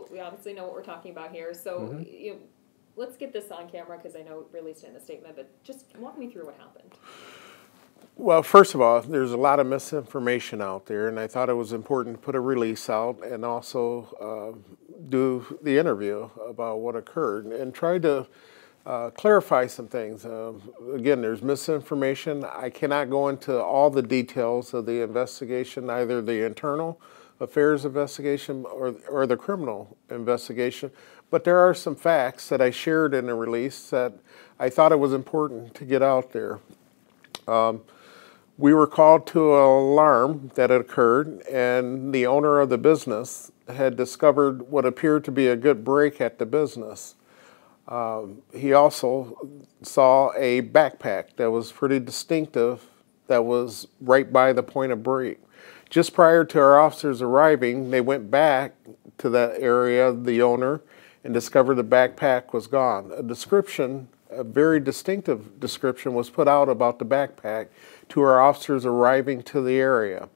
So we obviously know what we're talking about here. So you know, let's get this on camera because I know it released in a statement, but just walk me through what happened. Well, first of all, there's a lot of misinformation out there, and I thought it was important to put a release out and also do the interview about what occurred and try to clarify some things. Again, there's misinformation. I cannot go into all the details of the investigation, either the internal affairs investigation or the criminal investigation, but there are some facts that I shared in the release that I thought it was important to get out there. We were called to an alarm that had occurred, and the owner of the business had discovered what appeared to be a good break at the business. He also saw a backpack that was pretty distinctive that was right by the point of break. Just prior to our officers arriving, they went back to that area, the owner, and discovered the backpack was gone. A very distinctive description was put out about the backpack to our officers arriving to the area.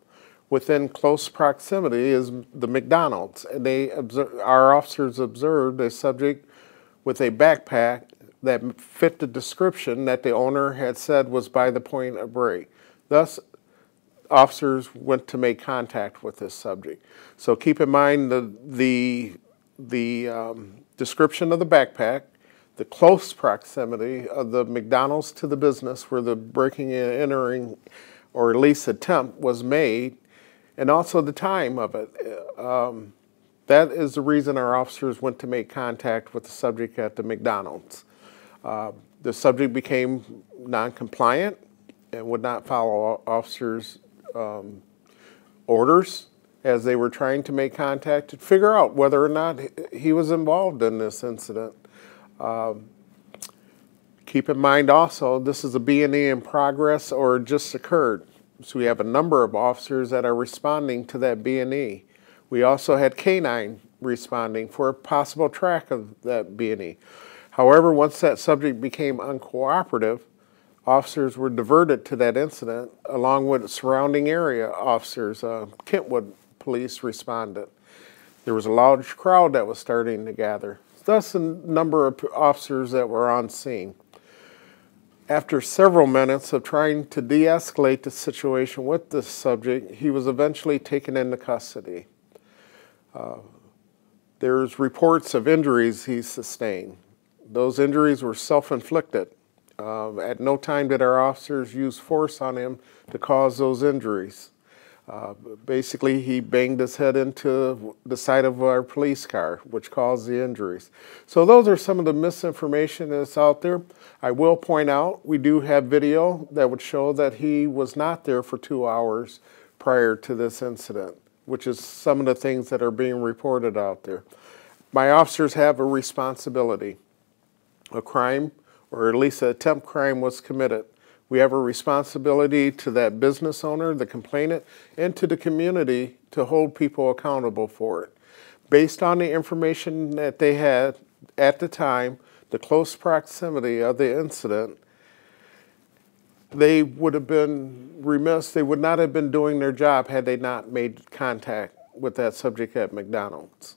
Within close proximity is the McDonald's, and our officers observed a subject with a backpack that fit the description that the owner had said was by the point of break. Thus, officers went to make contact with this subject. So keep in mind the description of the backpack, the close proximity of the McDonald's to the business where the breaking and entering, or at least attempt, was made, and also the time of it. That is the reason our officers went to make contact with the subject at the McDonald's. The subject became non-compliant and would not follow officers' orders as they were trying to make contact to figure out whether or not he was involved in this incident. Keep in mind also, this is a B&E in progress or just occurred. So we have a number of officers that are responding to that B&E. We also had K-9 responding for a possible track of that B&E. However, once that subject became uncooperative, officers were diverted to that incident along with surrounding area officers. Kentwood police responded. There was a large crowd that was starting to gather. Thus, a number of officers that were on scene. After several minutes of trying to de-escalate the situation with this subject, he was eventually taken into custody. There's reports of injuries he sustained. Those injuries were self-inflicted. At no time did our officers use force on him to cause those injuries. Basically, he banged his head into the side of our police car, which caused the injuries. So those are some of the misinformation that's out there. I will point out, we do have video that would show that he was not there for 2 hours prior to this incident, which is some of the things that are being reported out there. My officers have a responsibility. A crime, or at least an attempt crime, was committed. We have a responsibility to that business owner, the complainant, and to the community to hold people accountable for it. Based on the information that they had at the time, the close proximity of the incident, they would have been remiss, they would not have been doing their job had they not made contact with that subject at McDonald's.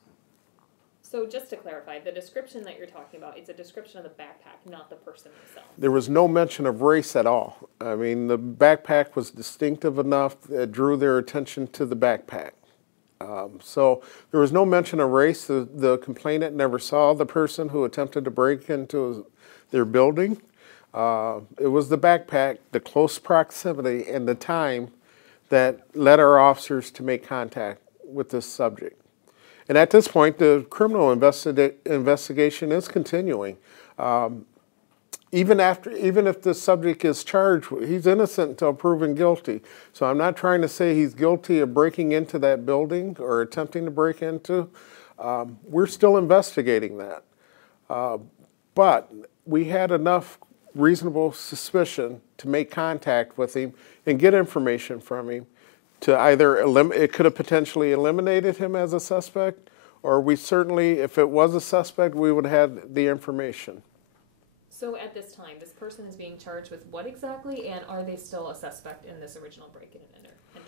So just to clarify, the description that you're talking about, it's a description of the backpack, not the person himself. There was no mention of race at all. I mean, the backpack was distinctive enough that it drew their attention to the backpack. So there was no mention of race. The complainant never saw the person who attempted to break into their building. It was the backpack, the close proximity, and the time that led our officers to make contact with this subject. And at this point, the criminal investigation is continuing. Even if the subject is charged, he's innocent until proven guilty. So I'm not trying to say he's guilty of breaking into that building or attempting to break into. We're still investigating that. But we had enough reasonable suspicion to make contact with him and get information from him to either it could have potentially eliminated him as a suspect, or we certainly, if it was a suspect, we would have had the information. So at this time, this person is being charged with what exactly, and are they still a suspect in this original break-in and entering?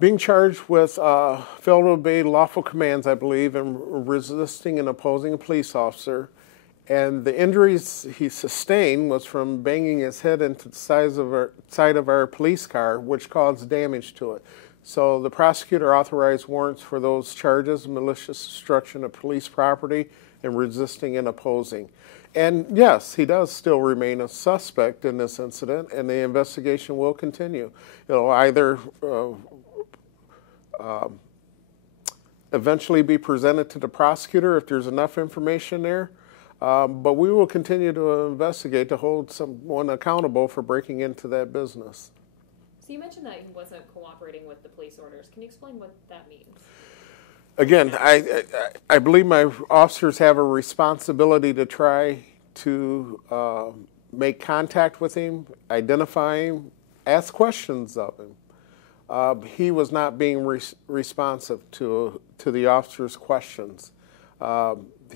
Being charged with failure to obey lawful commands, I believe, and resisting and opposing a police officer. And the injuries he sustained was from banging his head into the side of our police car, which caused damage to it. So the prosecutor authorized warrants for those charges: malicious destruction of police property and resisting and opposing. And yes, he does still remain a suspect in this incident, and the investigation will continue. It'll either eventually be presented to the prosecutor if there's enough information there, but we will continue to investigate to hold someone accountable for breaking into that business. So you mentioned that he wasn't cooperating with the police orders. Can you explain what that means? Again, I believe my officers have a responsibility to try to make contact with him, identify him, ask questions of him. He was not being responsive to the officers' questions.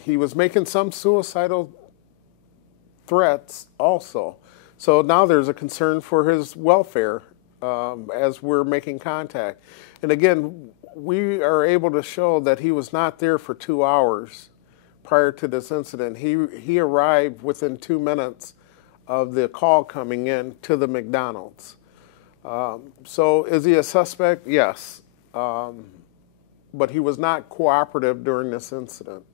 He was making some suicidal threats also. So now there's a concern for his welfare as we're making contact. And again, we are able to show that he was not there for 2 hours prior to this incident. He arrived within 2 minutes of the call coming in to the McDonald's. So is he a suspect? Yes. But he was not cooperative during this incident.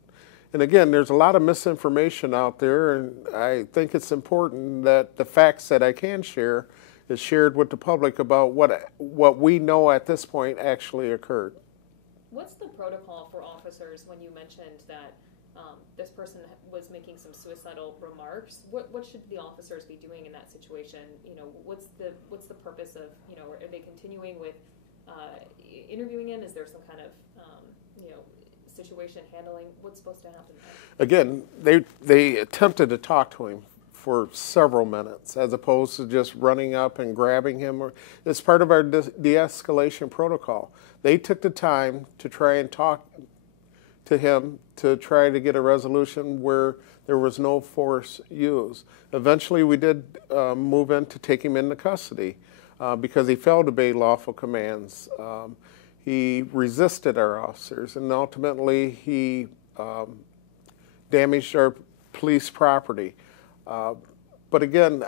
And again, there's a lot of misinformation out there, and I think it's important that the facts that I can share is shared with the public about what we know at this point actually occurred. What's the protocol for officers when you mentioned that this person was making some suicidal remarks? What should the officers be doing in that situation? You know, what's the purpose of, you know, are they continuing with interviewing him? Is there some kind of you know, situation handling? What's supposed to happen there? Again, they attempted to talk to him for several minutes, as opposed to just running up and grabbing him. It's part of our de-escalation protocol. They took the time to try and talk to him to try to get a resolution where there was no force used. Eventually, we did move in to take him into custody because he failed to obey lawful commands. He resisted our officers, and ultimately he damaged our police property. But again,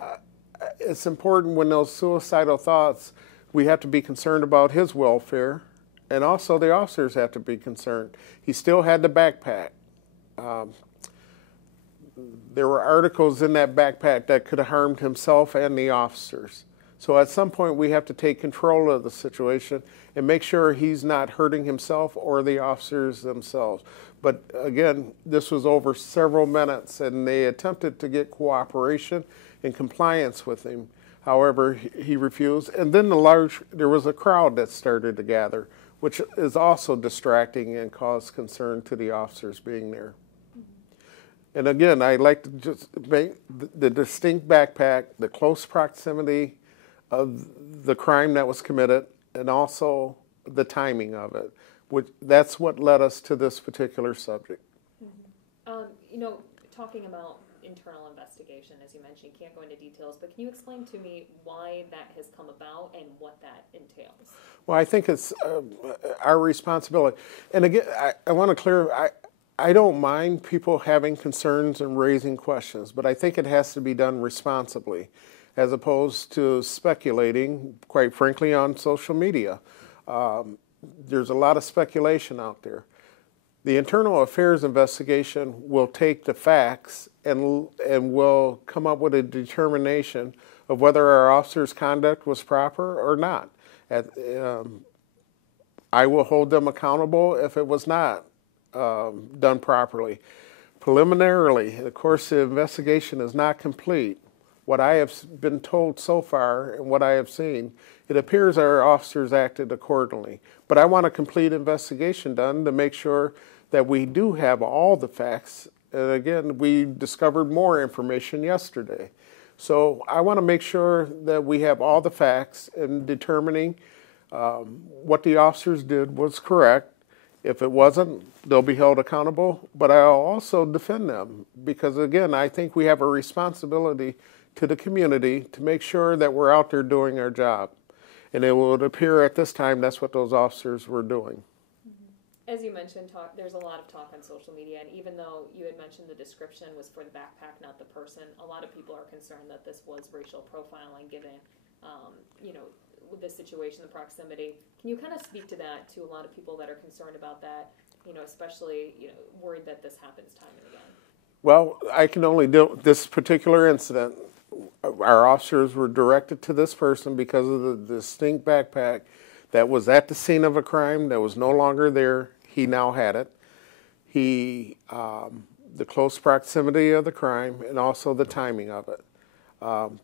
it's important when those suicidal thoughts, we have to be concerned about his welfare, and also the officers have to be concerned. He still had the backpack. There were articles in that backpack that could have harmed himself and the officers. So at some point we have to take control of the situation and make sure he's not hurting himself or the officers themselves. But again, this was over several minutes, and they attempted to get cooperation and compliance with him. However, he refused. And then there was a crowd that started to gather, which is also distracting and caused concern to the officers being there. Mm-hmm. And again, I'd like to just make the distinct backpack, the close proximity of the crime that was committed, and also the timing of it. That's what led us to this particular subject. Mm-hmm. You know, talking about internal investigation, as you mentioned, can't go into details, but can you explain to me why that has come about and what that entails? Well, I think it's our responsibility. And again, I want to clear, I don't mind people having concerns and raising questions, but I think it has to be done responsibly, as opposed to speculating, quite frankly, on social media. There's a lot of speculation out there. The internal affairs investigation will take the facts and will come up with a determination of whether our officers' conduct was proper or not. I will hold them accountable if it was not done properly. Preliminarily, of course, the investigation is not complete. What I have been told so far and what I have seen, it appears our officers acted accordingly. But I want a complete investigation done to make sure that we do have all the facts. And again, we discovered more information yesterday. So I want to make sure that we have all the facts in determining what the officers did was correct. If it wasn't, they'll be held accountable. But I'll also defend them because, again, I think we have a responsibility to the community to make sure that we're out there doing our job. And it would appear at this time that's what those officers were doing. As you mentioned, there's a lot of talk on social media, and even though you had mentioned the description was for the backpack, not the person, a lot of people are concerned that this was racial profiling given, you know, with the situation, the proximity. Can you kind of speak to that, to a lot of people that are concerned about that, you know, especially, you know, worried that this happens time and again? Well, I can only do this particular incident. Our officers were directed to this person because of the distinct backpack that was at the scene of a crime that was no longer there. He now had it. The close proximity of the crime and also the timing of it.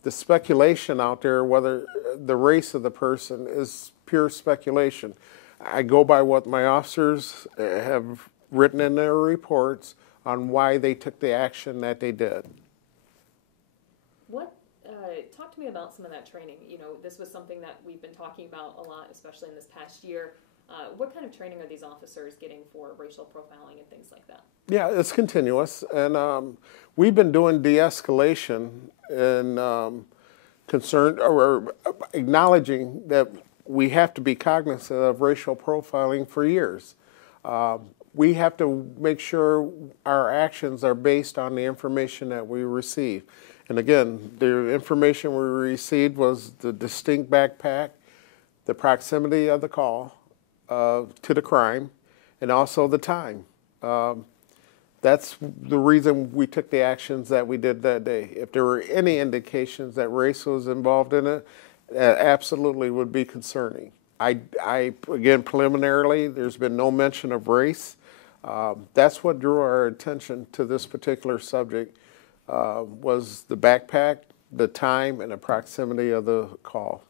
The speculation out there, whether the race of the person, is pure speculation. I go by what my officers have written in their reports on why they took the action that they did. Talk to me about some of that training. You know, this was something that we've been talking about a lot, especially in this past year. What kind of training are these officers getting for racial profiling and things like that? Yeah, it's continuous, and we've been doing de-escalation and concerned or acknowledging that we have to be cognizant of racial profiling for years. We have to make sure our actions are based on the information that we receive. And again, the information we received was the distinct backpack, the proximity of the call to the crime, and also the time. That's the reason we took the actions that we did that day. If there were any indications that race was involved in it, absolutely would be concerning. Again, preliminarily, there's been no mention of race. That's what drew our attention to this particular subject, was the backpack, the time, and the proximity of the call.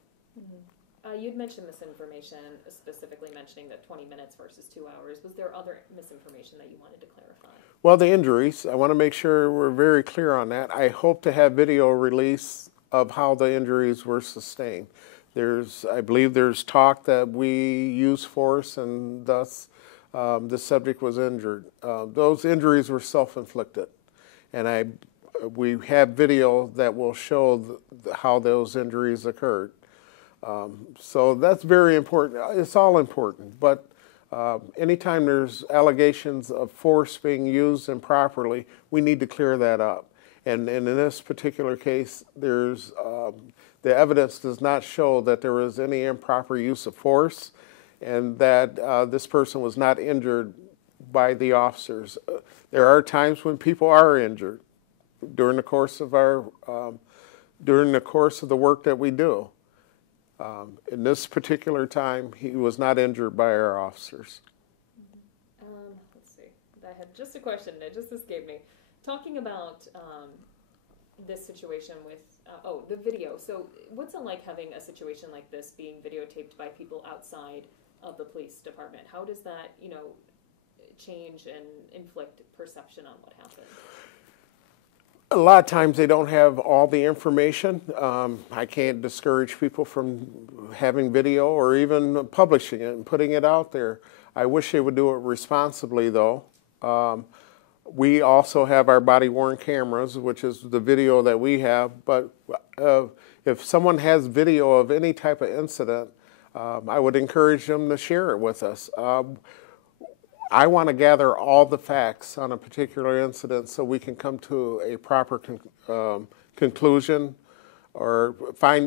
You'd mentioned misinformation, specifically mentioning that 20 minutes versus 2 hours. Was there other misinformation that you wanted to clarify? Well, the injuries, I want to make sure we're very clear on that. I hope to have video release of how the injuries were sustained. I believe there's talk that we used force and thus the subject was injured. Those injuries were self-inflicted, and we have video that will show how those injuries occurred. So that's very important. It's all important, but anytime there's allegations of force being used improperly, we need to clear that up. And in this particular case, the evidence does not show that there was any improper use of force and that this person was not injured by the officers. There are times when people are injured during the course of the work that we do. In this particular time, he was not injured by our officers. Let's see. I had just a question that just escaped me. Talking about this situation with, the video. So what's it like having a situation like this being videotaped by people outside of the police department? How does that, you know, change and inflict perception on what happened? A lot of times they don't have all the information. I can't discourage people from having video or even publishing it and putting it out there. I wish they would do it responsibly, though. We also have our body-worn cameras, which is the video that we have. But if someone has video of any type of incident, I would encourage them to share it with us. I want to gather all the facts on a particular incident so we can come to a proper conclusion or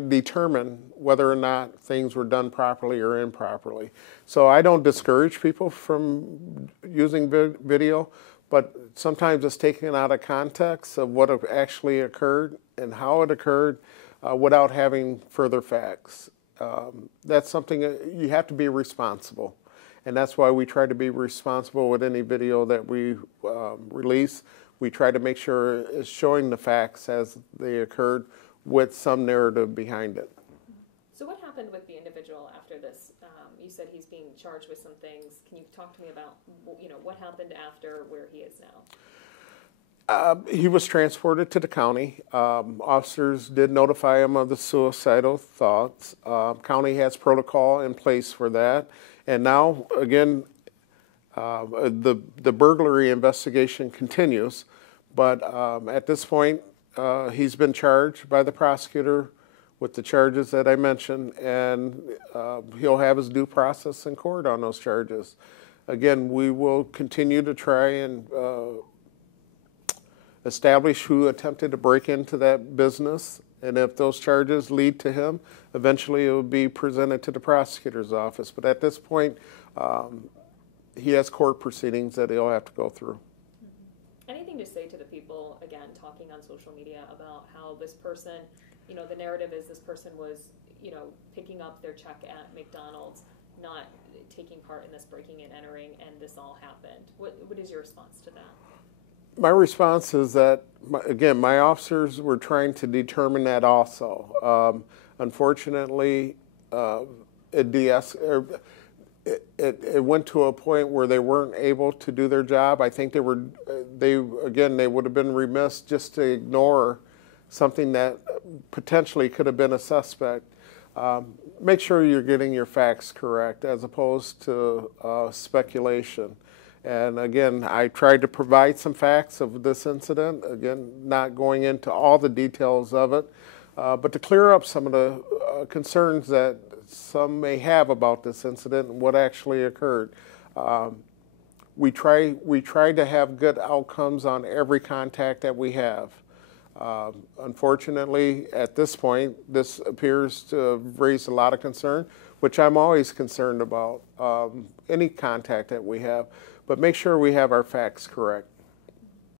determine whether or not things were done properly or improperly. So I don't discourage people from using video, but sometimes it's taken out of context of what actually occurred and how it occurred without having further facts. That's something you have to be responsible. And that's why we try to be responsible with any video that we release. We try to make sure it's showing the facts as they occurred with some narrative behind it. So what happened with the individual after this? You said he's being charged with some things. Can you talk to me about, you know, what happened after, where he is now? He was transported to the county. Officers did notify him of the suicidal thoughts. County has protocol in place for that. And now, again, the burglary investigation continues. But at this point, he's been charged by the prosecutor with the charges that I mentioned, and he'll have his due process in court on those charges. Again, we will continue to try and establish who attempted to break into that business, and if those charges lead to him, eventually it will be presented to the prosecutor's office. But at this point, he has court proceedings that he'll have to go through. Anything to say to the people, again, talking on social media about how this person, the narrative is this person was, picking up their check at McDonald's, not taking part in this breaking and entering, and this all happened. What is your response to that? My response is that, again, my officers were trying to determine that also. Unfortunately, it went to a point where they weren't able to do their job. I think they would have been remiss just to ignore something that potentially could have been a suspect. Make sure you're getting your facts correct as opposed to speculation. And again, I tried to provide some facts of this incident, again, not going into all the details of it, but to clear up some of the concerns that some may have about this incident and what actually occurred. We try to have good outcomes on every contact that we have. Unfortunately, at this point, this appears to have raised a lot of concern, which I'm always concerned about, any contact that we have. But make sure we have our facts correct.